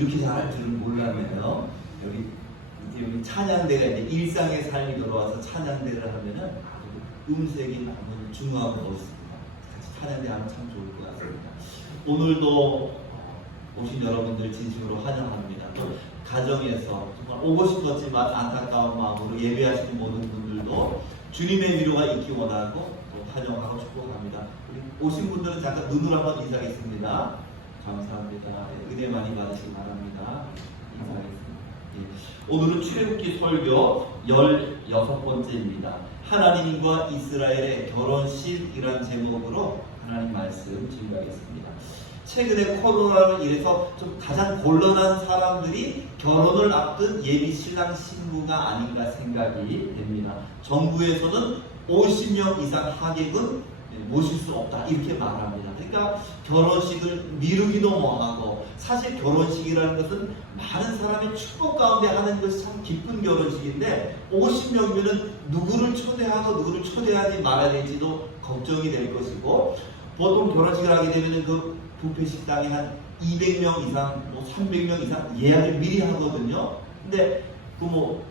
이렇게 잘할 줄은 몰랐네요. 여기 이제 찬양대가 이제 일상의 삶이 들어와서 찬양대를 하면은 아주 음색이 너무 중요하고 멋있습니다. 같이 찬양대 하면 참 좋을 것 같습니다. 오늘도 오신 여러분들 진심으로 환영합니다. 또 가정에서 정말 오고 싶었지만 안타까운 마음으로 예배하시는 모든 분들도 주님의 위로가 있기 원하고 또 환영하고 축복합니다. 우리 오신 분들은 잠깐 눈으로 한번 인사하겠습니다. 감사합니다. 은혜 많이 받으시기 바랍니다. 인사하겠습니다. 예. 오늘은 출애굽기 설교 16번째입니다. 하나님과 이스라엘의 결혼식이라는 제목으로 하나님 말씀 증거하겠습니다. 최근에 코로나로 인해서 좀 가장 곤란한 사람들이 결혼을 앞둔 예비 신랑 신부가 아닌가 생각이 됩니다. 정부에서는 50명 이상 하객은 모실 수 없다 이렇게 말합니다. 그러니까 결혼식을 미루기도 뭐하고, 사실 결혼식이라는 것은 많은 사람의 축복 가운데 하는 것이 참 기쁜 결혼식인데 50명이면 누구를 초대하고 누구를 초대하지 말아야 될지도 걱정이 될 것이고, 보통 결혼식을 하게 되면 그 뷔페 식당에 한 200명 이상, 300명 이상 예약을 미리 하거든요. 근데 그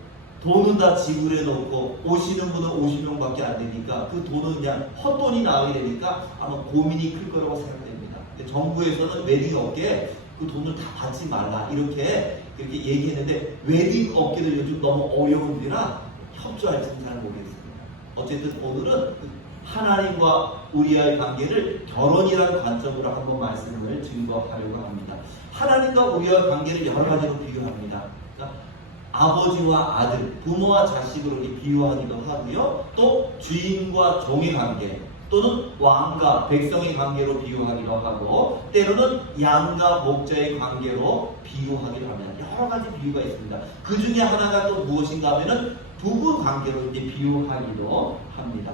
돈은 다 지불해 놓고 오시는 분은 50명밖에 안 되니까 그 돈은 그냥 헛돈이 나오게 되니까 아마 고민이 클 거라고 생각됩니다. 정부에서는 웨딩 업계에 그 돈을 다 받지 말라 이렇게 얘기했는데, 웨딩 업계도 요즘 너무 어려운데라 협조할지는 잘 모르겠습니다. 어쨌든 오늘은 하나님과 우리와의 관계를 결혼이라는 관점으로 한번 말씀을 증거하려고 합니다. 하나님과 우리와의 관계를 여러 가지로 비교합니다. 그러니까 아버지와 아들, 부모와 자식으로 비유하기도 하고요. 또 주인과 종의 관계, 또는 왕과 백성의 관계로 비유하기도 하고, 때로는 양과 목자의 관계로 비유하기도 합니다. 여러 가지 비유가 있습니다. 그 중에 하나가 또 무엇인가 하면은 부부 관계로 비유하기도 합니다.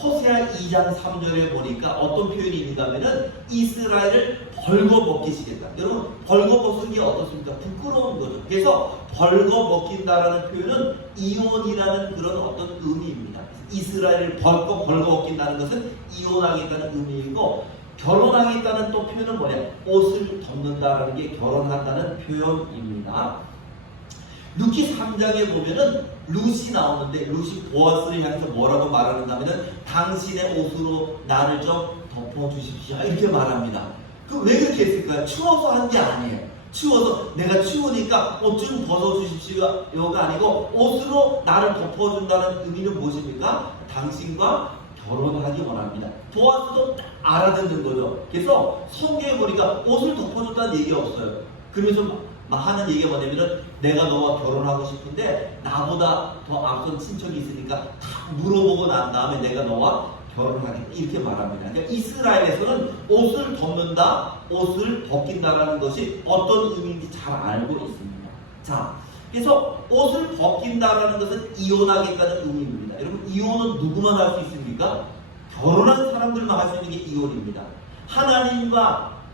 호세아 2장 3절에 보니까 어떤 표현이 있는가 하면은 이스라엘을 벌거벗기시겠다. 여러분, 벌거벗은 게 어떻습니까? 부끄러운 거죠. 그래서 벌거벗긴다라는 표현은 이혼이라는 그런 어떤 의미입니다. 이스라엘을 벌거벗긴다는 것은 이혼하겠다는 의미이고, 결혼하겠다는 또 표현은 뭐냐? 옷을 덮는다라는 게 결혼한다는 표현입니다. 루키 3장에 보면은 룻이 나오는데, 룻이 보아스를 향해서 뭐라고 말하는가 하면은 당신의 옷으로 나를 좀 덮어주십시오 이렇게 말합니다. 그 왜 그렇게 했을까요? 추워서 한 게 아니에요. 추워서 내가 추우니까 옷 좀 벗어주십시오가 아니고 옷으로 나를 덮어준다는 의미는 무엇입니까? 당신과 결혼하기 원합니다. 보아스도 알아듣는 거죠. 그래서 성경에 보니까 옷을 덮어줬다는 얘기 없어요. 그러면서 하는 얘기가 뭐냐면은 내가 너와 결혼하고 싶은데 나보다 더 앞선 친척이 있으니까 다 물어보고 난 다음에 내가 너와 결혼하겠다 이렇게 말합니다. 그러니까 이스라엘에서는 옷을 덮는다, 옷을 벗긴다라는 것이 어떤 의미인지 잘 알고 있습니다. 자, 그래서 옷을 벗긴다라는 것은 이혼하겠다는 의미입니다. 여러분, 이혼은 누구만 할 수 있습니까? 결혼한 사람들만 할 수 있는 게 이혼입니다.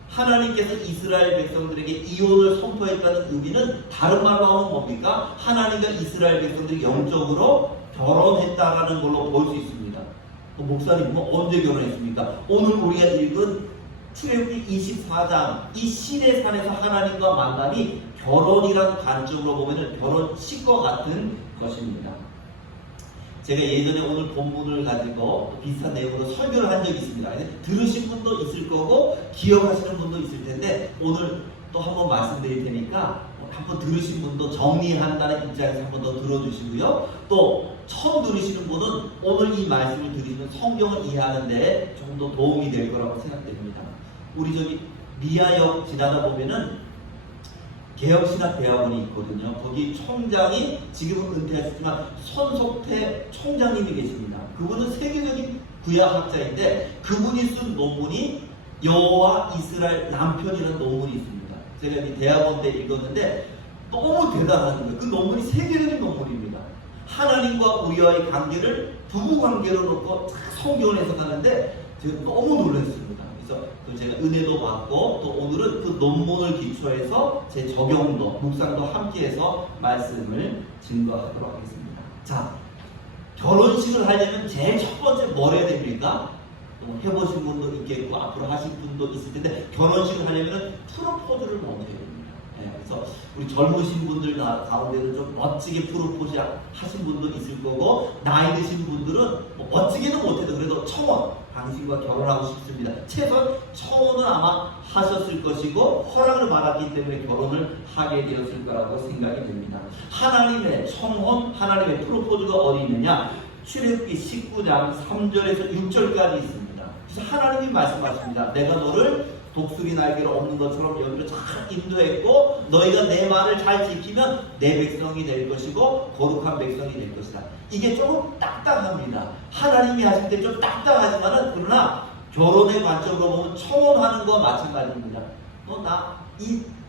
하나님께서 이스라엘 백성들에게 이혼을 선포했다는 의미는 다른 말로 하면 뭡니까? 하나님과 이스라엘 백성들이 영적으로 결혼했다라는 걸로 볼 수 있습니다. 목사님, 언제 결혼했습니까? 오늘 우리가 읽은 출애굽기 24장, 이 시내산에서 하나님과 만남이 결혼이라는 관점으로 보면 결혼식과 같은 것입니다. 제가 예전에 오늘 본문을 가지고 비슷한 내용으로 설교를 한 적이 있습니다. 들으신 분도 있을 거고 기억하시는 분도 있을 텐데, 오늘 또 한번 말씀드릴 테니까 한번 들으신 분도 정리한다는 입장에서 한번 더 들어주시고요. 또 처음 들으시는 분은 오늘 이 말씀을 드리면 성경을 이해하는 데 좀 더 도움이 될 거라고 생각됩니다. 우리 미아역 지나다 보면은 개혁신학대학원이 있거든요. 거기 총장이 지금은 은퇴하셨지만 손석태 총장님이 계십니다. 그분은 세계적인 구약학자인데 그분이 쓴 논문이 여호와 이스라엘 남편이라는 논문이 있습니다. 제가 이 대학원 때 읽었는데 너무 대단한 거예요. 그 논문이 세계적인 논문입니다. 하나님과 우리와의 관계를 부부 관계로 놓고 성경을 해석하는데 제가 너무 놀랐습니다. 그래서 제가 은혜도 받고 또 오늘은 그 논문을 기초해서 제 적용도, 묵상도 함께해서 말씀을 증거하도록 하겠습니다. 자, 결혼식을 하려면 제일 첫 번째 뭘 해야 됩니까? 해보신 분도 있겠고 앞으로 하실 분도 있을 텐데, 결혼식을 하려면 프로포즈를 먼저 해야 됩니다. 그래서 우리 젊으신 분들 가운데는 좀 멋지게 프로포즈 하신 분도 있을 거고, 나이 드신 분들은 뭐 멋지게는 못해도 그래도 청혼, 당신과 결혼하고 싶습니다. 최소한 청혼은 아마 하셨을 것이고 허락을 받았기 때문에 결혼을 하게 되었을 거라고 생각이 됩니다. 하나님의 청혼, 하나님의 프로포즈가 어디 있느냐? 출애굽기 19장 3절에서 6절까지 있습니다. 그래서 하나님이 말씀하십니다. 내가 너를 독수리 날개로 없는 것처럼 여기로 잘 인도했고 너희가 내 말을 잘 지키면 내 백성이 될 것이고 거룩한 백성이 될 것이다. 이게 조금 딱딱합니다. 하나님이 하실 때 좀 딱딱하지만은, 그러나 결혼의 관점으로 보면 청혼하는 것과 마찬가지입니다. 너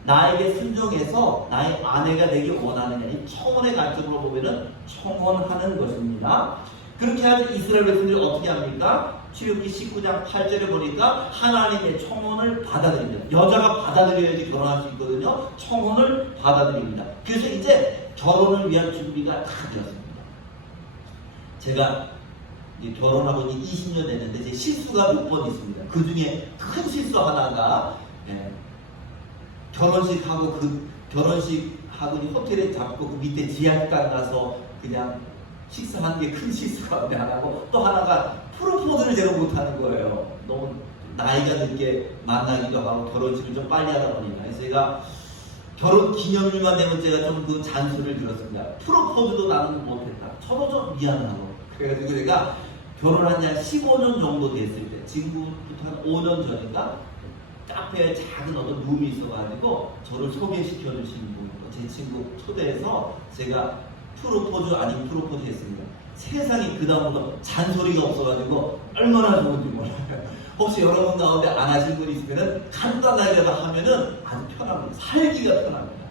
나에게 순종해서 나의 아내가 되길 원하느냐, 이 청혼의 관점으로 보면은 청혼하는 것입니다. 그렇게 하면 이스라엘 백성들이 어떻게 합니까? 출애굽기 19장 8절에 보니까 하나님의 청혼을 받아들입니다. 여자가 받아들여야지 결혼할 수 있거든요. 청혼을 받아들입니다. 그래서 이제 결혼을 위한 준비가 다 되었습니다. 제가 결혼하고 20년 됐는데 제 실수가 몇 번 있습니다. 그 중에 큰 실수 하나가, 결혼식하고 호텔에 잡고 그 밑에 지하철 가서 그냥 식사하는 게 큰 실수 가운데 하나고, 또 하나가 프로포즈를 제가 못하는 거예요. 너무 나이가 늦게 만나기도 하고 결혼식을 좀 빨리 하다 보니까. 그래서 제가 결혼 기념일만 되면 제가 좀 그 잔소리를 들었습니다. 프로포즈도 나는 못했다. 저도 좀 미안하고. 그래가지고 제가 결혼한 지 한 15년 정도 됐을 때, 지금부터 한 5년 전인가, 카페에 작은 어떤 룸이 있어가지고 저를 소개시켜 주신 분, 제 친구 초대해서 제가 프로포즈 아닌 프로포즈 했습니다. 세상에 그 다음부터 잔소리가 없어가지고 얼마나 좋은지 몰라요. 혹시 여러분 가운데 안 하신 분 있으면 간단하게라도 하면은 아주 편합니다. 살기가 편합니다.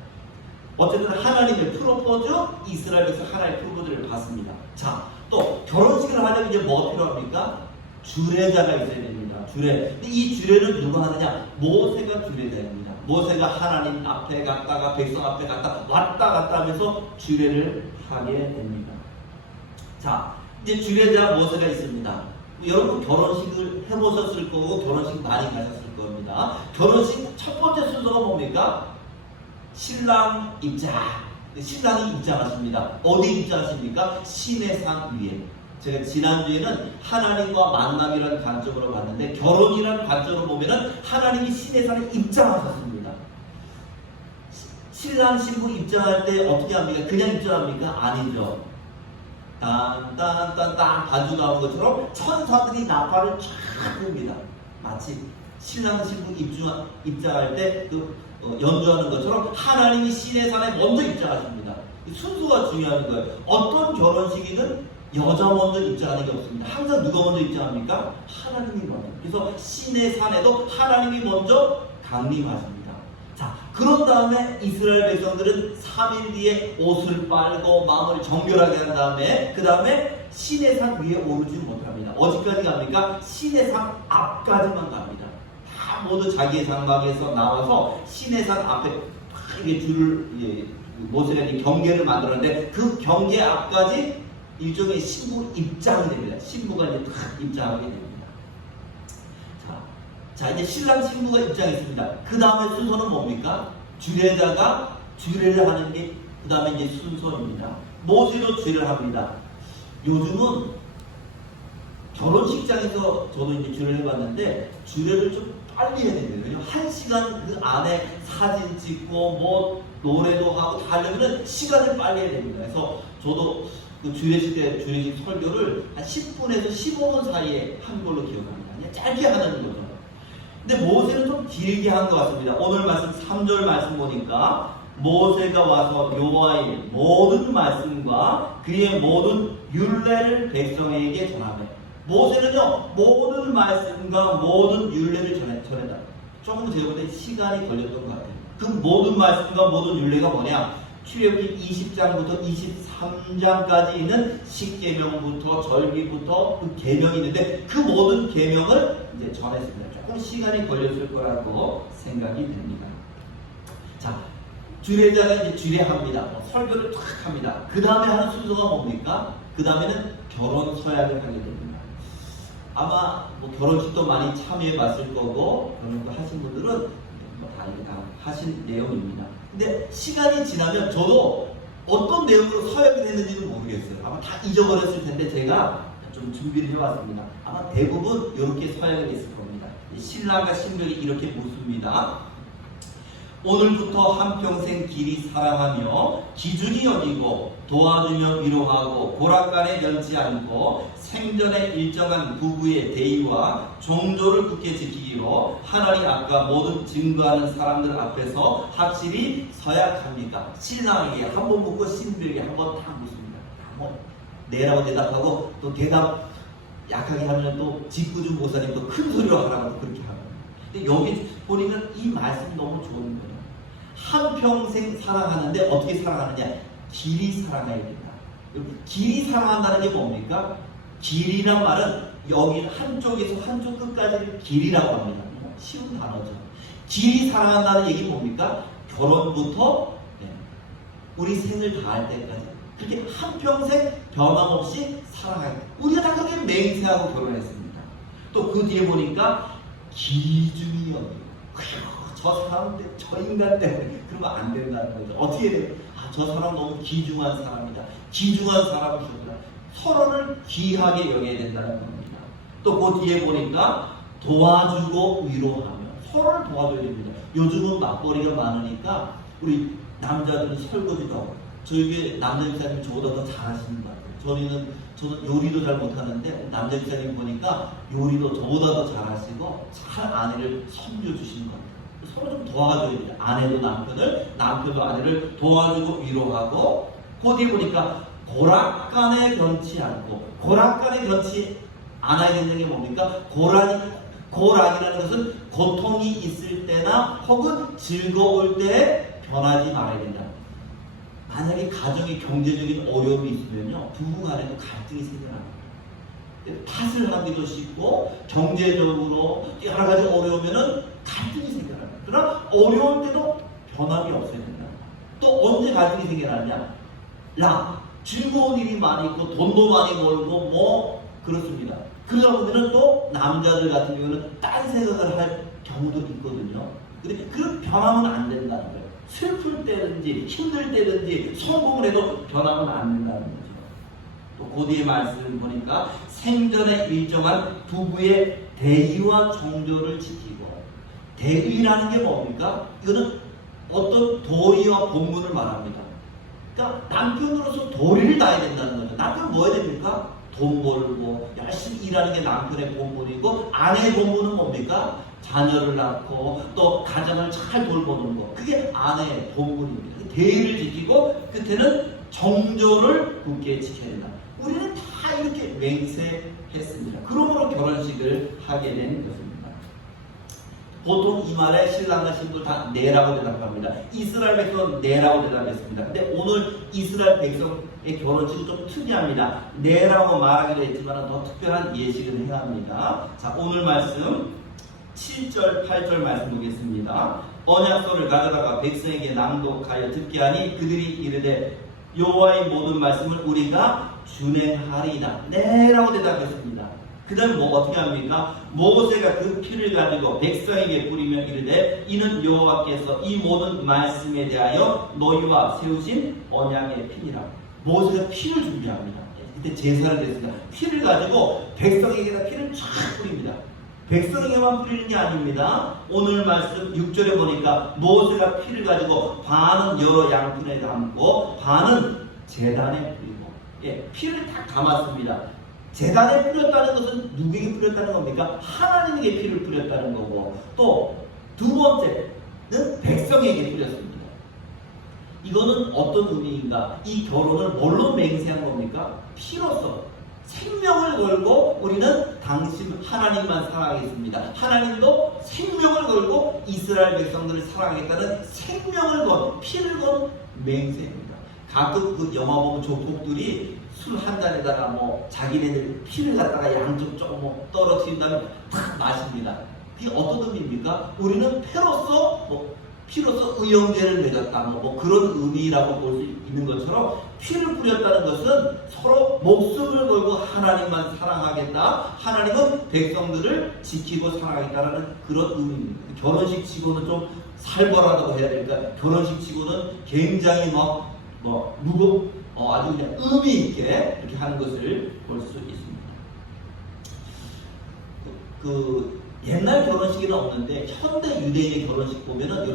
어쨌든 하나님의 프로포즈, 이스라엘 백성 하나님의 프로포즈를 받습니다. 자, 또 결혼식을 하려면 이제 뭐가 필요합니까? 주례자가 있어야 됩니다. 주례. 근데 이 주례를 누가 하느냐? 모세가 주례자입니다. 모세가 하나님 앞에 갔다가 백성 앞에 갔다 왔다 갔다 하면서 주례를 하게 됩니다. 자, 이제 주례자 모세가 있습니다. 여러분 결혼식을 해보셨을 거고 결혼식 많이 가셨을 겁니다. 결혼식 첫 번째 순서가 뭡니까? 신랑 입장. 신랑이 입장하십니다. 어디 입장하십니까? 시내산 위에. 제가 지난주에는 하나님과 만남이라는 관점으로 봤는데, 결혼이라는 관점으로 보면은 하나님이 시내산에 입장하셨습니다. 신랑 신부 입장할 때 어떻게 합니까? 그냥 입장합니까? 아니죠. 딴딴딴딴 반주 나오는 것처럼 천사들이 나팔을 쫙 붑니다. 마치 신랑 신부 입장할 때 연주하는 것처럼 하나님이 시내산에 먼저 입장하십니다. 순서가 중요한 거예요. 어떤 결혼식이든 여자 먼저 입장하는 게 없습니다. 항상 누가 먼저 입장합니까? 하나님이 먼저. 그래서 시내산에도 하나님이 먼저 강림하십니다. 자, 그런 다음에 이스라엘 백성들은 3일 뒤에 옷을 빨고 마음을 정결하게 한 다음에 그 다음에 시내산 위에 오르지 못합니다. 어디까지 갑니까? 시내산 앞까지만 갑니다. 다 모두 자기의 장막에서 나와서 시내산 앞에 이게 줄을 모세가 경계를 만들었는데, 그 경계 앞까지 일종의 신부 입장이 됩니다. 신부가 이제 딱 입장하게 됩니다. 자, 이제 신랑 신부가 입장했습니다. 그 다음에 순서는 뭡니까? 주례자가 주례를 하는 게 그 다음에 이제 순서입니다. 모세도 주례를 합니다. 요즘은 결혼식장에서 저도 이제 주례를 해봤는데, 주례를 좀 빨리 해야 됩니다. 1시간 그 안에 사진 찍고 뭐 노래도 하고 다 하려면 시간을 빨리 해야 됩니다. 그래서 저도 그 주례식 때 주례식 설교를 한 10분에서 15분 사이에 한 걸로 기억합니다. 그냥 짧게 하는 거죠. 근데 모세는 좀 길게 한 것 같습니다. 오늘 말씀 3절 말씀 보니까 모세가 와서 여호와의 모든 말씀과 그의 모든 율례를 백성에게 전하매. 모세는요 모든 말씀과 모든 율례를 전했다. 조금 제가 볼 때 시간이 걸렸던 것 같아요. 그 모든 말씀과 모든 율례가 뭐냐? 출애굽기 20장부터 23장까지 있는 십계명부터 절기부터 그 계명이 있는데, 그 모든 계명을 이제 전했습니다. 조금 시간이 걸렸을 거라고 생각이 됩니다. 자, 주례자가 이제 주례합니다. 설교를 탁 합니다. 그 다음에 하는 순서가 뭡니까? 그 다음에는 결혼 서약을 하게 됩니다. 아마 뭐 결혼식도 많이 참여해 봤을 거고, 결혼도 하신 분들은 다 이렇게 다 하신 내용입니다. 근데 시간이 지나면 저도 어떤 내용으로 서약이 됐는지는 모르겠어요. 아마 다 잊어버렸을 텐데 제가 좀 준비를 해왔습니다. 아마 대부분 이렇게 서약이 됐을 겁니다. 신랑과 신부에게 이렇게 묻습니다. 오늘부터 한평생 길이 사랑하며 기준이 여기고 도와주며 위로하고 고락간에 면치 않고 생전에 일정한 부부의 대의와 종조를 굳게 지키기로 하나님 앞과 모든 증거하는 사람들 앞에서 확실히 서약합니까? 신랑에게 한 번 묻고 신부에게 한 번 다 묻습니다. 한번 네라고 대답하고 또 대답 약하게 하면 또 짓궂은 목사님 또 큰 소리로 하라고 그렇게 하거든요. 근데 여기 보니까 이 말씀이 너무 좋은 거예요. 한평생 사랑하는데 어떻게 사랑하느냐? 길이 사랑해야 된다. 길이 사랑한다는 게 뭡니까? 길이란 말은 여기 한쪽에서 한쪽 끝까지를 길이라고 합니다. 쉬운 단어죠. 길이 사랑한다는 얘기는 뭡니까? 결혼부터 우리 생을 다할 때까지 그렇게 한평생 변함없이 사랑해야 된다. 우리가 다 그렇게 맹세하고 결혼했습니다. 또 그 뒤에 보니까 기준이 여기고 저 사람 때문에, 저 인간 때문에 그러면 안 된다는 거죠. 어떻게 돼요? 저 사람 너무 귀중한 사람이다. 귀중한 사람이구나. 서로를 귀하게 여겨야 된다는 겁니다. 또 그 뒤에 보니까 도와주고 위로하며 서로를 도와줘야 됩니다. 요즘은 맞벌이가 많으니까 우리 남자들은 설거지도 하고 저희 남자 기사님 저보다 더 잘하시는 것 같아요. 저는 요리도 잘 못하는데 남자 기사님 보니까 요리도 저보다 더 잘하시고 잘 아내를 섬겨주시는 것 같아요. 서로 좀 도와줘야 됩니다. 아내도 남편을, 남편도 아내를 도와주고 위로하고 그 뒤에 보니까 고락간에 변치 않고 고락간에 변치 않아야 되는 게 뭡니까? 고락이라는 것은 고통이 있을 때나 혹은 즐거울 때 변하지 말아야 된다. 만약에 가정에 경제적인 어려움이 있으면요 부부 간에도 갈등이 생겨납니다. 탓을 하기도 쉽고 경제적으로 여러 가지 어려우면은 갈등이 생겨납니다. 그러나 어려울 때도 변함이 없어야 된다. 또 언제 갈등이 생겨나냐? 즐거운 일이 많이 있고 돈도 많이 벌고 뭐 그렇습니다. 그러다 보면은 또 남자들 같은 경우는 딴 생각을 할 경우도 있거든요. 근데 그런 변하면 안 된다는 거예요. 슬플 때든지 힘들 때든지 성공을 해도 변하면 안 된다는 거죠. 또 그 뒤에 말씀을 보니까 생전에 일정한 부부의 대의와 정조를 지키고 대의라는 게 뭡니까? 이거는 어떤 도리와 본분을 말합니다. 그러니까 남편으로서 도리를 다해야 된다는 거죠. 남편 뭐 해야 됩니까? 돈 벌고 열심히 일하는 게 남편의 본분이고 아내의 본분은 뭡니까? 자녀를 낳고 또 가정을 잘 돌보는 거. 그게 아내의 본분입니다. 대의를 지키고 끝에는 정조를 굳게 지켜야 된다. 우리는 다 이렇게 맹세했습니다. 그러므로 결혼식을 하게 된 것입니다. 보통 이 말에 신랑과 신부 다 네라고 대답합니다. 이스라엘 백성은 네라고 대답했습니다. 근데 오늘 이스라엘 백성의 결혼식은 좀 특이합니다. 네라고 말하기도 했지만 더 특별한 예식을 해야 합니다. 자, 오늘 말씀 7절, 8절 말씀 보겠습니다. 언약서를 가져다가 백성에게 낭독하여 듣게 하니 그들이 이르되 여호와의 모든 말씀을 우리가 준행하리이다. 네라고 대답했습니다. 그 다음에 뭐 어떻게 합니까? 모세가 그 피를 가지고 백성에게 뿌리며 이르되 이는 여호와께서 이 모든 말씀에 대하여 너희와 세우신 언약의 피니라. 모세가 피를 준비합니다. 그때 제사를 했습니다. 피를 가지고 백성에게다 피를 쫙 뿌립니다. 백성에게만 뿌리는 게 아닙니다. 오늘 말씀 6절에 보니까 모세가 피를 가지고 반은 여러 양푼에 담고 반은 제단에 뿌리고 피를 다 담았습니다. 제단에 뿌렸다는 것은 누구에게 뿌렸다는 겁니까? 하나님에게 피를 뿌렸다는 거고 또 두 번째는 백성에게 뿌렸습니다. 이거는 어떤 의미인가? 이 결혼을 뭘로 맹세한 겁니까? 피로서 생명을 걸고 우리는 당신 하나님만 사랑하겠습니다. 하나님도 생명을 걸고 이스라엘 백성들을 사랑하겠다는 생명을 건 피를 건 맹세입니다. 가끔 그 영화 보면 조폭들이 술 한 잔에다가 뭐 자기네들 피를 갖다가 양쪽 조금 뭐 떨어뜨린 다음에 탁 마십니다. 그게 어떤 의미입니까? 우리는 패로서 뭐 피로써 의형제를 맺었다. 뭐 그런 의미라고 볼 수 있는 것처럼 피를 뿌렸다는 것은 서로 목숨을 걸고 하나님만 사랑하겠다. 하나님은 백성들을 지키고 사랑하겠다라는 그런 의미입니다. 결혼식 치고는 좀 살벌하다고 해야 될까? 결혼식 치고는 굉장히 아주 그냥 의미 있게 이렇게 하는 것을 볼 수 있습니다. 옛날 결혼식에는 없는데 현대 유대인의 결혼식 보면은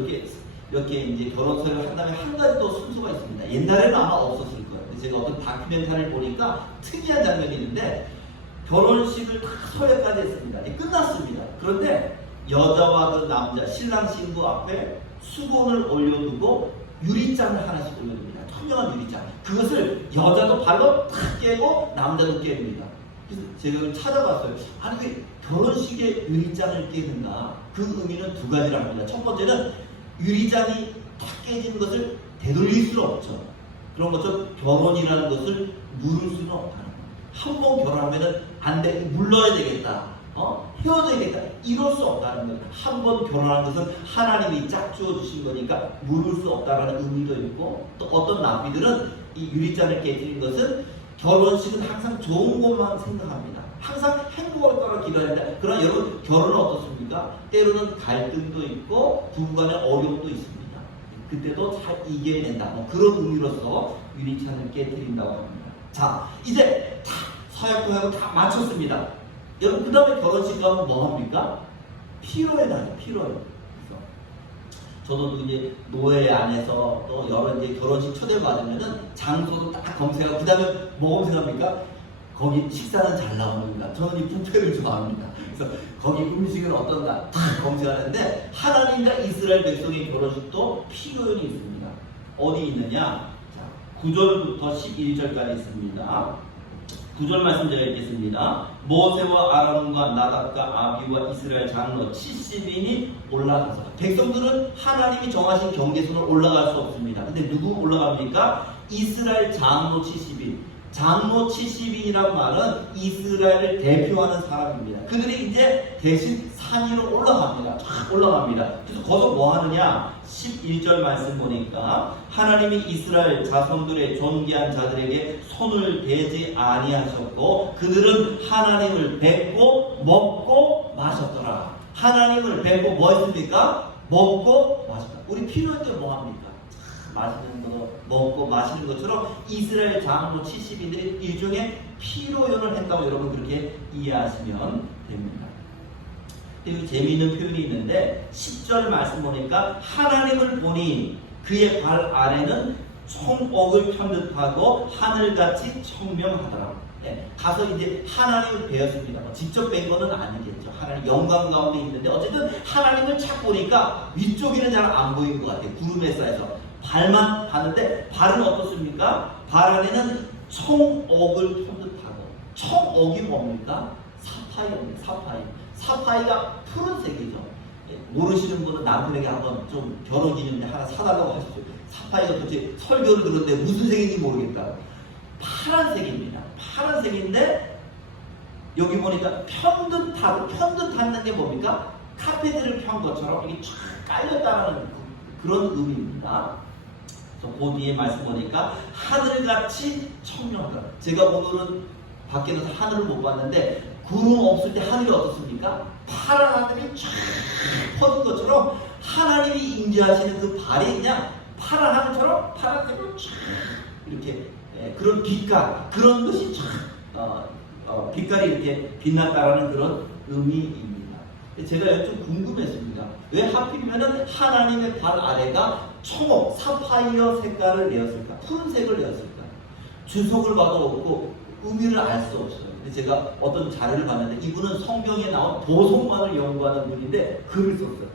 이렇게 이제 결혼서를 한 다음에 한 가지 더 순서가 있습니다. 옛날에는 아마 없었을 거예요. 제가 어떤 다큐멘터리를 보니까 특이한 장면이 있는데 결혼식을 다 서예까지 했습니다. 끝났습니다. 그런데 여자와 그 남자, 신랑 신부 앞에 수건을 올려두고 유리잔을 하나씩 올려둡니다. 투명한 유리잔. 그것을 여자도 발로 탁 깨고 남자도 깨입니다. 그래서 제가 찾아봤어요. 아니 왜 결혼식에 유리잔을 깨는가? 그 의미는 두 가지랍니다. 첫 번째는 유리잔이 탁 깨진 것을 되돌릴 수는 없죠. 그런 것처럼 결혼이라는 것을 누를 수는 없다는 거예요. 한 번 결혼하면은 안 돼, 물러야 되겠다. 헤어져야겠다. 이럴 수 없다는 거예요. 한 번 결혼한 것은 하나님이 짝지어 주신 거니까 물을 수 없다는 의미도 있고, 또 어떤 랍비들은 이 유리잔을 깨뜨린 것은 결혼식은 항상 좋은 것만 생각합니다. 항상 행복을 따라 기도해야 된다. 그러나 여러분, 결혼은 어떻습니까? 때로는 갈등도 있고 부부간의 어려움도 있습니다. 그때도 잘 이겨야 된다. 그런 의미로서 유리잔을 깨뜨린다고 합니다. 자, 이제 다 서약도 하고 다 마쳤습니다. 여러분, 그 다음에 결혼식 가면 뭐 합니까? 피로의 날이에요. 피로의. 그래서 저도 이제 노예 안에서 또 여러 이제 결혼식 초대받으면은 장소도 딱 검색하고, 그 다음에 뭐 검색합니까? 거기 식사는 잘 나옵니다. 저는 이 뷔페를 좋아합니다. 그래서 거기 음식은 어떤가 다 검색하는데, 하나님과 이스라엘 백성의 결혼식도 필요연이 있습니다. 어디 있느냐? 자, 9절부터 11절까지 있습니다. 9절 말씀 제가 읽겠습니다. 모세와 아론과 나답과 아비와 이스라엘 장로 70인이 올라가서, 백성들은 하나님이 정하신 경계선을 올라갈 수 없습니다. 근데 누구 올라갑니까? 이스라엘 장로 70인. 장로 70인이란 말은 이스라엘을 대표하는 사람입니다. 그들이 이제 대신 산 위로 올라갑니다. 쫙 올라갑니다. 그래서 거기서 뭐 하느냐? 11절 말씀 보니까 하나님이 이스라엘 자손들의 존귀한 자들에게 손을 대지 아니하셨고 그들은 하나님을 뵙고 먹고 마셨더라. 하나님을 뵙고 뭐 했습니까? 먹고 마셨다. 우리 필요할 때 뭐 합니까? 맛있는 거 먹고 마시는 것처럼 이스라엘 장로 70인들이 일종의 피로연을 했다고 여러분 그렇게 이해하시면 됩니다. 그리고 재미있는 표현이 있는데 10절 말씀 보니까 하나님을 보니 그의 발 아래는 총옥을 편듯하고 하늘같이 청명하더라. 네, 가서 이제 하나님을 배웠습니다. 직접 뵌 거는 아니겠죠. 하나님 영광 가운데 있는데 어쨌든 하나님을 착 보니까 위쪽에는 잘 안 보이는 것 같아요. 구름에 쌓여서 발만 봤는데 발은 어떻습니까? 발 안에는 청옥을 편듯하고, 청옥이 뭡니까? 사파이어입니다. 사파이가 푸른색이죠. 모르시는 분은 남편에게 한번 좀 결혼기념일 하나 사달라고 하십시오. 사파이가 도대체 설교를 들었는데 무슨 색인지 모르겠다. 파란색입니다. 파란색인데 여기 보니까 편듯하는 게 뭡니까? 카페트를 편 것처럼 이게 쫙 깔렸다는 그런 의미입니다. 그 뒤에 말씀 보니까 하늘같이 청명하다. 제가 오늘은 밖에 나서 하늘을 못 봤는데 구름 없을 때 하늘이 어떻습니까? 파란 하늘이 쫙 퍼진 것처럼 하나님이 임재하시는 그 발이 그냥 파란 하늘처럼 파란색으로 쫙 이렇게 그런 빛깔, 그런 것이 쫙 빛깔이 이렇게 빛났다라는 그런 의미입니다. 제가 좀 궁금했습니다. 왜 하필이면 하나님의 발 아래가 청옥, 사파이어 색깔을 내었을까? 푸른색을 내었을까? 주석을 봐도 없고 의미를 알 수 없어요. 근데 제가 어떤 자료를 봤는데 이분은 성경에 나온 도성만을 연구하는 분인데 글을 썼어요.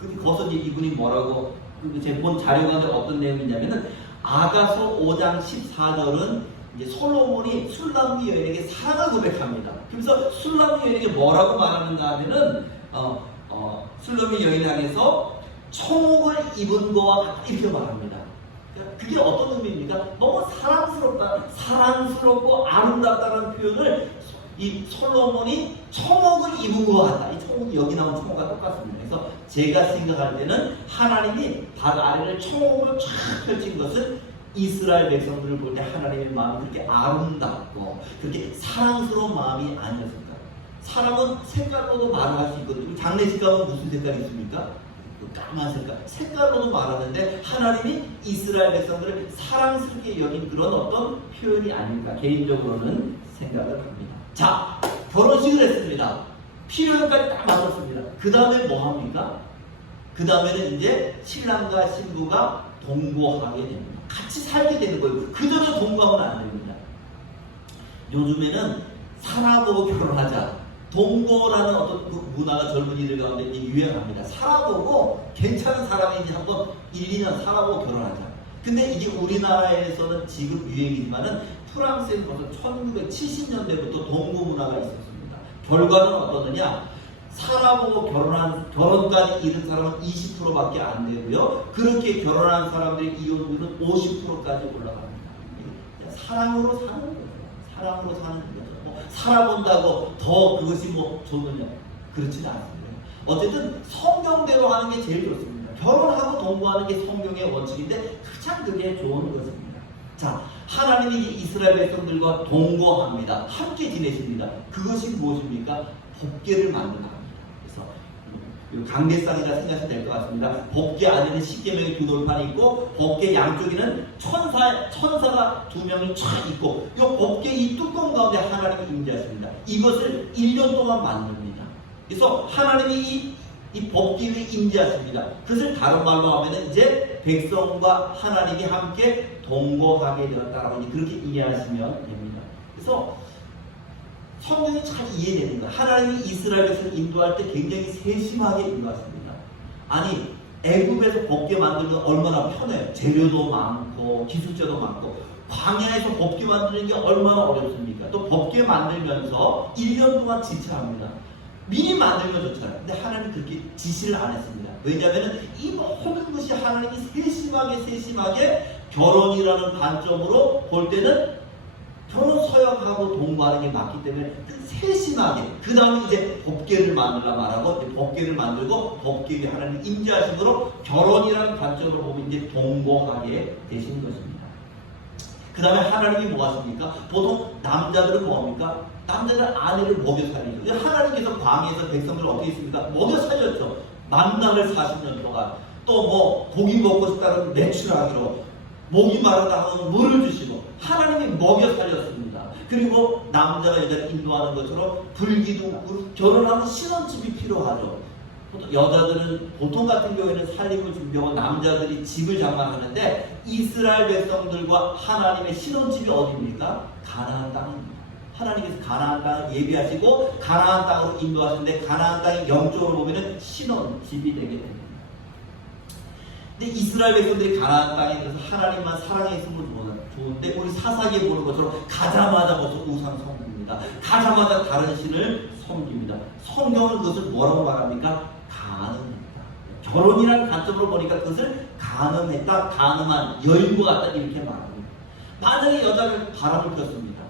근데 거기서 이분이 뭐라고, 제가 본 자료 가운데 어떤 내용이냐면은 아가서 5장 14절은 이제 솔로몬이 술람미 여인에게 사랑을 고백합니다. 그래서 술람미 여인에게 뭐라고 말하는가 하면은 술람미 여인 향해서 청옥을 입은 거와 이렇게 말합니다. 그게 어떤 의미입니까? 너무 사랑스럽고 아름답다는 표현을 이 솔로몬이 청옥을 입은 것 같다. 이 청옥이 여기 나온 청옥과 똑같습니다. 그래서 제가 생각할 때는 하나님이 발 아래를 청옥으로 쫙 펼친 것은 이스라엘 백성들을 볼 때 하나님의 마음이 그렇게 아름답고 그렇게 사랑스러운 마음이 아니었을까. 사람은 색깔로도 말할 수 있거든요. 장례식 가면 무슨 색깔이 있습니까? 까만 색깔로도 말하는데 하나님이 이스라엘 백성들을 사랑스럽게 여긴 그런 어떤 표현이 아닐까 개인적으로는 생각을 합니다. 자, 결혼식을 했습니다. 필요까지 딱 맞췄습니다. 그 다음에 뭐 합니까? 그 다음에는 이제 신랑과 신부가 동거하게 됩니다. 같이 살게 되는 거예요. 그대로 동거하면 안 됩니다. 요즘에는 살아보고 결혼하자. 동거라는 어떤 그 문화가 젊은이들 가운데 유행합니다. 살아보고 괜찮은 사람인지 한번 1, 2년 살아보고 결혼하자. 근데 이게 우리나라에서는 지금 유행이지만은 프랑스에는 벌써 1970년대부터 동거 문화가 있었습니다. 결과는 어떠느냐? 살아보고 결혼까지 이른 사람은 20%밖에 안 되고요. 그렇게 결혼한 사람들의 이혼율은 50%까지 올라갑니다. 사랑으로 사는 거예요. 사랑으로 사는 거죠. 살아본다고 더 그것이 뭐 좋느냐? 그렇지는 않습니다. 어쨌든 성경대로 하는 게 제일 좋습니다. 결혼하고 동거하는 게 성경의 원칙인데 가장 그게 좋은 것입니다. 자, 하나님이 이스라엘 백성들과 동거합니다. 함께 지내십니다. 그것이 무엇입니까? 법궤를 만든다. 강대상이라 생각하시면 될 것 같습니다. 법궤 안에는 십계명의 두 돌판이 있고 법궤 양쪽에는 천사가 두 명이 쫙 있고 이 법궤 이 뚜껑 가운데 하나님이 임재하십니다. 이것을 1년 동안 만듭니다. 그래서 하나님이 이 법궤 위에 임재하십니다. 그것을 다른 말로 하면 이제 백성과 하나님이 함께 동거하게 되었다라고 그렇게 이해하시면 됩니다. 그래서 성경이 잘 이해되는 거예요. 하나님이 이스라엘 백성을 인도할 때 굉장히 세심하게 인도하십니다. 아니, 애굽에서 법궤 만들면 얼마나 편해요. 재료도 많고 기술자도 많고 광야에서 법궤 만드는 게 얼마나 어렵습니까? 또 법궤 만들면서 1년 동안 지체합니다. 미리 만들면 좋잖아요. 근데 하나님은 그렇게 지시를 안 했습니다. 왜냐하면 이 모든 것이 하나님이 세심하게 결혼이라는 관점으로 볼 때는 결혼 서약하고 동거하는 게 맞기 때문에 세심하게 그 다음에 이제 법궤를 만들라 말하고 법궤를 만들고 법궤 위에 하나님 임재하심으로 결혼이라는 관점으로 보면 이제 동거하게 되신 것입니다. 그 다음에 하나님이 뭐 하십니까? 보통 남자들은 뭐합니까? 남자들 아내를 먹여 살리죠. 하나님께서 광야에서 백성들을 어떻게 했습니까? 먹여 살렸죠. 만나를 40년 동안 또 뭐 고기 먹고 싶다면 매출하기로 목이 마르다 하면 물을 주시고 하나님이 먹여 살렸습니다. 그리고 남자가 여자를 인도하는 것처럼 불기둥 결혼하면 신혼집이 필요하죠. 여자들은 보통 같은 경우에는 살림을 준비하고 남자들이 집을 장만하는데 이스라엘 백성들과 하나님의 신혼집이 어디입니까? 가나안 땅입니다. 하나님께서 가나안 땅을 예비하시고 가나안 땅으로 인도하시는데 가나안 땅이 영적으로 보면은 신혼집이 되게 됩니다. 근데 이스라엘 백성들이 가나안 땅에 들어서 하나님만 사랑했으면 좋은데 우리 사사기에 보는 것처럼 가자마자 벌써 우상 섬깁니다. 가자마자 다른 신을 섬깁니다. 성경은 그것을 뭐라고 말합니까? 간음했다. 결혼이라는 관점으로 보니까 그것을 간음했다, 간음한 여인과 같다 이렇게 말합니다. 만약에 여자가 바람을 폈습니다.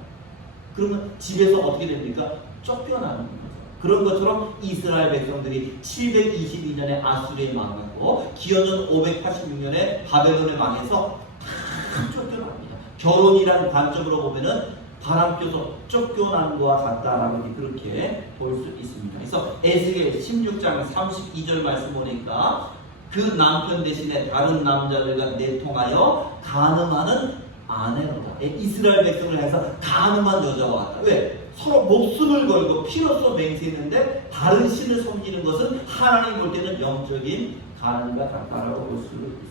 그러면 집에서 어떻게 됩니까? 쫓겨나는 거죠. 그런 것처럼 이스라엘 백성들이 722년에 아수르에 망하고 기원전 586년에 바벨론에 망해서 다 쫓겨납니다. 결혼이라는 관점으로 보면은 바람 펴서 쫓겨난 것과 같다라고 그렇게 볼 수 있습니다. 그래서 에스겔 16장 32절 말씀 보니까 그 남편 대신에 다른 남자들과 내통하여 간음하는 아내로다. 이스라엘 백성을 해서 간음한 여자와 같다. 왜? 서로 목숨을 걸고 피로써 맹세했는데 다른 신을 섬기는 것은 하나님 볼 때는 영적인 간음과 같다라고 볼 수 있습니다.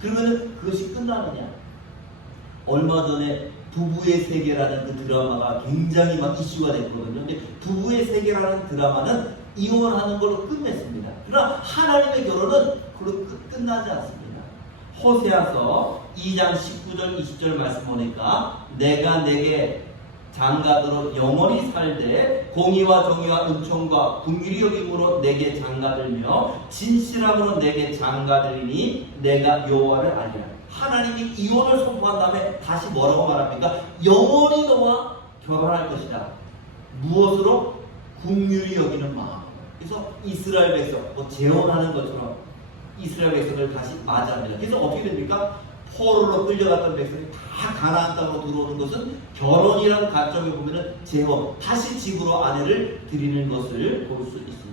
그러면 그것이 끝나느냐? 얼마 전에 부부의 세계라는 그 드라마가 굉장히 막 이슈가 됐거든요. 근데 부부의 세계라는 드라마는 이혼하는 걸로 끝냈습니다. 그러나 하나님의 결혼은 그걸로 끝나지 않습니다. 호세아서 2장 19절 20절 말씀 보니까 내가 내게 장가들어 영원히 살되 공의와 정의와 은총과 긍휼히 여김으로 내게 장가들며 진실함으로 내게 장가들이니 내가 여호와를 알리라. 하나님이 이혼을 선포한 다음에 다시 뭐라고 말합니까? 영원히 너와 결혼할 것이다. 무엇으로? 긍휼히 여기는 마음. 그래서 이스라엘 백성, 재혼하는 것처럼 이스라엘 백성을 다시 맞이합니다. 그래서 어떻게 됩니까? 포로로 끌려갔던 백성이 다 가나안 땅으로 들어오는 것은 결혼이라는 관점에 보면은 재혼, 다시 집으로 아내를 드리는 것을 볼 수 있습니다.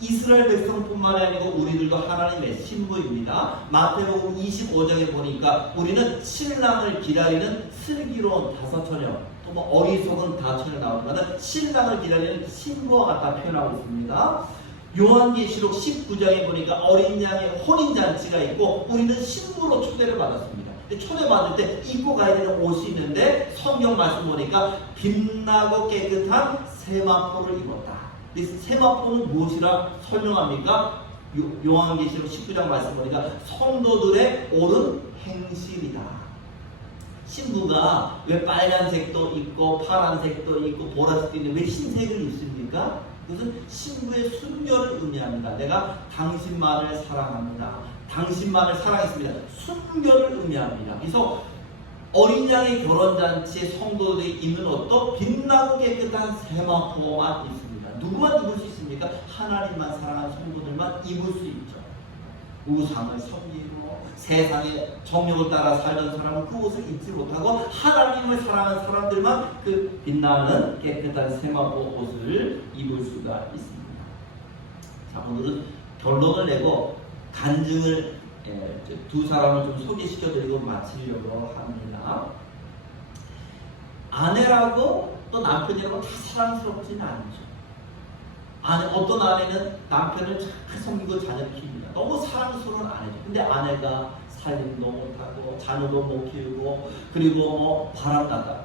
이스라엘 백성뿐만 아니고 우리들도 하나님의 신부입니다. 마태복음 25장에 보니까 우리는 신랑을 기다리는 슬기로운 다섯 처녀, 또 어리석은 다처녀 나오지만 신랑을 기다리는 신부와 같다 표현하고 있습니다. 요한계시록 19장에 보니까 어린 양의 혼인잔치가 있고 우리는 신부로 초대를 받았습니다. 초대받을 때 입고 가야 되는 옷이 있는데 성경 말씀 보니까 빛나고 깨끗한 세마포를 입었다. 이 세마포는 무엇이라 설명합니까? 요한계시록 19장 말씀 보니까 성도들의 옳은 행실이다. 신부가 왜 빨간색도 있고 파란색도 있고 보라색도 있는데 왜 흰색을 입습니까? 그것은 신부의 순결을 의미합니다. 내가 당신만을 사랑합니다. 당신만을 사랑했습니다. 순결을 의미합니다. 그래서 어린 양의 결혼잔치에 성도들이 입는 옷도 빛나고 깨끗한 세마포만 입습니다. 누구만 입을 수 있습니까? 하나님만 사랑하는 성도들만 입을 수 있죠. 우상을 섬기고 세상의 정욕을 따라 살던 사람은 그 옷을 입지 못하고 하나님을 사랑하는 사람들만 그 빛나는 깨끗한 세마포 옷을 입을 수가 있습니다. 자, 오늘은 결론을 내고 간증을 두 사람을 좀 소개시켜드리고 마치려고 합니다. 아내라고 또 남편이라고 다 사랑스럽지는 않죠. 어떤 아내는 남편을 잘 섬기고 자녀를 키웁니다. 너무 사랑스러운 아내죠. 근데 아내가 살림도 못하고 자녀도 못 키우고 그리고 바람나다.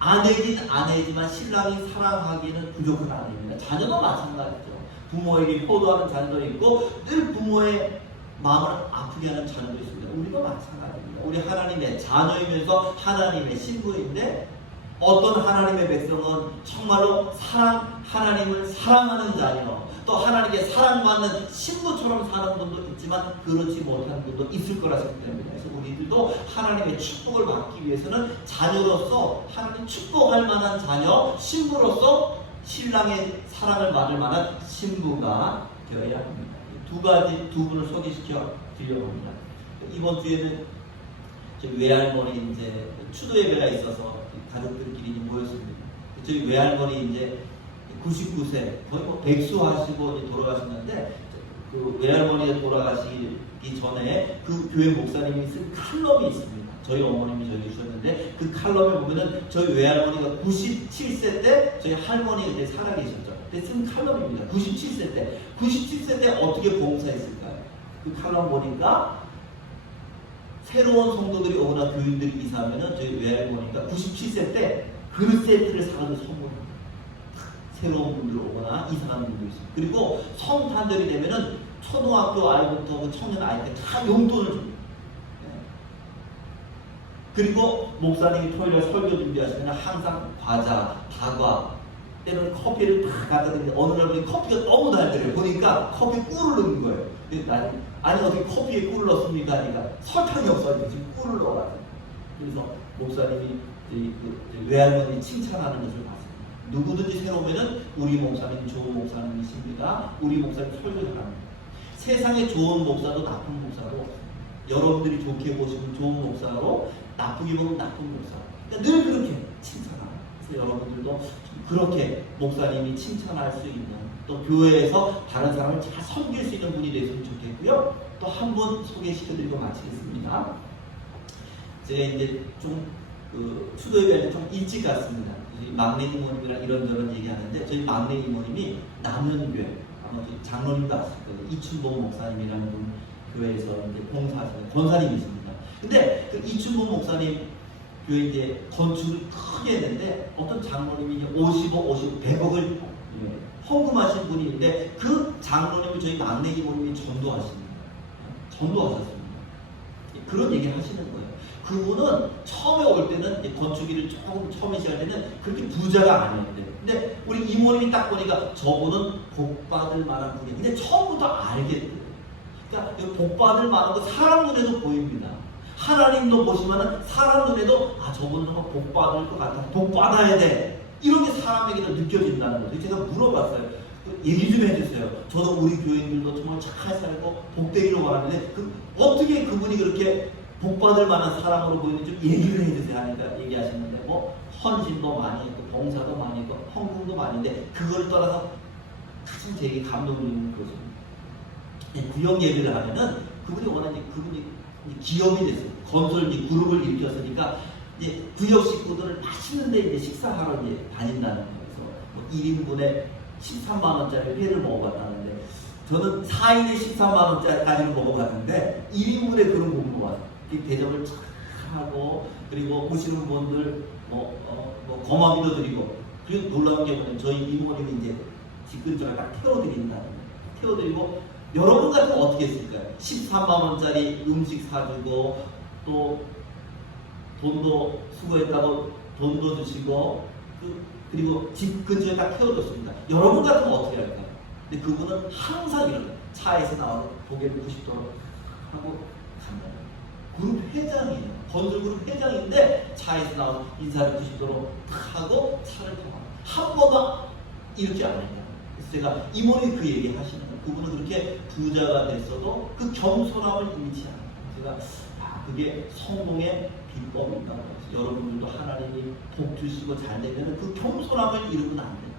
아내긴 아내지만 신랑이 사랑하기는 부족한 아내입니다. 자녀도 마찬가지죠. 부모에게 효도하는 자녀도 있고 늘 부모의 마음을 아프게 하는 자녀도 있습니다. 우리도 마찬가지입니다. 우리 하나님의 자녀이면서 하나님의 신부인데 어떤 하나님의 백성은 정말로 하나님을 사랑하는 자녀, 또 하나님께 사랑받는 신부처럼 사는 분도 있지만 그렇지 못한 분도 있을 거라 생각됩니다. 그래서 우리들도 하나님의 축복을 받기 위해서는 자녀로서 하나님 축복할 만한 자녀, 신부로서 신랑의 사랑을 받을 만한 신부가 되어야 합니다. 두 분을 소개시켜 드리려고 합니다. 이번 주에는 저희 외할머니 이제 추도 예배가 있어서 가족들끼리 모였습니다. 저희 외할머니 이제 99세 거의 백수하시고 돌아가셨는데 그 외할머니가 돌아가시기 전에 그 교회 목사님이 쓴 칼럼이 있습니다. 저희 어머님이 저기 주셨는데 그 칼럼에 보면은 저희 외할머니가 97세 때 저희 할머니가 그때 살아계셨죠. 그때 쓴 칼럼입니다. 97세 때. 97세 때 어떻게 봉사했을까요? 그 칼럼 보니까 새로운 성도들이 오거나 교인들이 이사하면은 저희 외할머니가 97세 때 그릇 세트를 사가지고 선물합니다. 새로운 분들 오거나 이사하는 분들이 있습니다. 그리고 성탄절이 되면은 초등학교 아이부터 그 청년 아이 때 다 용돈을 줍니다. 그리고 목사님이 토요일에 설교 준비하시면 항상 과자, 다과, 때로는 커피를 다 갖다 드리는데 어느 날 보니 커피가 너무 달더래요. 보니까 커피에 꿀을 넣은 거예요. 아니 어떻게 커피에 꿀을 넣습니까? 하니까 설탕이 없어서 지금 꿀을 넣어가지고. 그래서 목사님이 외할머니 칭찬하는 것을 봤습니다. 누구든지 새로 오면은 우리 목사님 좋은 목사님이십니다. 우리 목사님 설교 잘합니다. 세상에 좋은 목사도 나쁜 목사도 없습니다. 여러분들이 좋게 보시면 좋은 목사로 나쁘게 보면 나쁜 목사로 그러니까 늘 그렇게 칭찬합니다. 그래서 여러분들도 그렇게 목사님이 칭찬할 수 있는 또 교회에서 다른 사람을 잘 섬길 수 있는 분이 됐으면 좋겠고요. 또 한 분 소개시켜드리고 마치겠습니다. 제가 이제 좀 추도 예배할 때 좀 일찍 갔습니다. 막내 이모님이랑 이런저런 얘기하는데 저희 막내 이모님이 남현교회 아마 장로님도 아실 거예요. 이춘봉 목사님이라는 분 교회에서 이제 봉사하시는 권사님이십니다. 근데 그 이춘봉 목사님 교회 이제 건축을 크게 했는데 어떤 장로님이 100억을 헌금하신 분이 있는데 그 장로님을 저희 막내 이모님이 전도하십니다. 전도하셨습니다. 그런 얘기를 하시는 거예요. 그분은 처음에 올 때는 건축일을 조금 처음에 시작할 때는 그렇게 부자가 아니었대요. 근데 우리 이모님이 딱 보니까 저분은 복받을 만한 분이에요. 근데 처음부터 알겠대요. 그러니까 복받을 만한 거 사람 눈에도 보입니다. 하나님도 보시면은 사람 눈에도 저분은 복받을 것 같아. 복받아야 돼. 이런 게 사람에게도 느껴진다는 거죠. 제가 물어봤어요. 얘기 좀 해주세요. 저도 우리 교인들도 정말 잘 살고 복되기로 바라는데 어떻게 그분이 그렇게 복받을 만한 사람으로 보이는지 좀 얘기를 해주세요 하니까 얘기하시는데 뭐 헌신도 많이 했고 봉사도 많이 했고 헌금도 많이 했는데 그걸 떠나서 가장 제게 감동을 주는 것은 구역 예배를 하면은 그분이 워낙 그분이 기업이 됐어요. 건설 그룹을 일으켰으니까 이제 구역 식구들을 맛있는 데 이제 식사하러 이제 다닌다는 거예요. 뭐 1인분에 13만 원짜리 회를 먹어봤다는데 저는 4인에 13만 원짜리까지는 먹어봤는데 1인분에 그런 거 먹어봤어요. 대접을 착 하고 그리고 오시는 분들 거마비도 드리고 그리고 놀라운 게 뭐냐면 저희 이모님이 이제 집 근처에 딱 태워드린다는 거예요. 태워드리고 여러분 같으면 어떻게 했을까요? 13만 원짜리 음식 사주고 또 돈도 수고했다고 돈도 주시고 그리고 집 근처에 딱 태워줬습니다. 여러분 같으면 어떻게 할까요? 근데 그분은 항상 이런 차에서 나와서 고개를 90도로 하고 간다. 그룹 회장이에요. 건설 그룹 회장인데 차에서 나와서 인사를 90도로 하고 차를 타고 한 번도 이렇게 안 했다. 그래서 제가 이모님 그 얘기 하시는 거예요. 그분은 그렇게 부자가 됐어도 그 겸손함을 잃지 않아요. 제가 그게 성공의 비법인가 봐요. 여러분들도 하나님이 복 주시고 잘 되면 그 겸손함을 잃으면 안 돼요.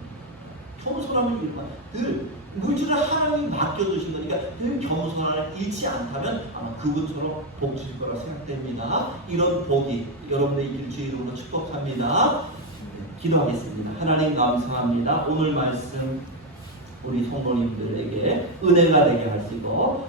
겸손함을 잃으면 늘 물질을 하나님이 맡겨주신 거니까 늘 겸손함을 잃지 않다면 아마 그분처럼 복 주실 거라 생각됩니다. 이런 복이 여러분의 있기를 주의 이름으로 축복합니다. 기도하겠습니다. 하나님 감사합니다. 오늘 말씀 우리 성도님들에게 은혜가 되게 하시고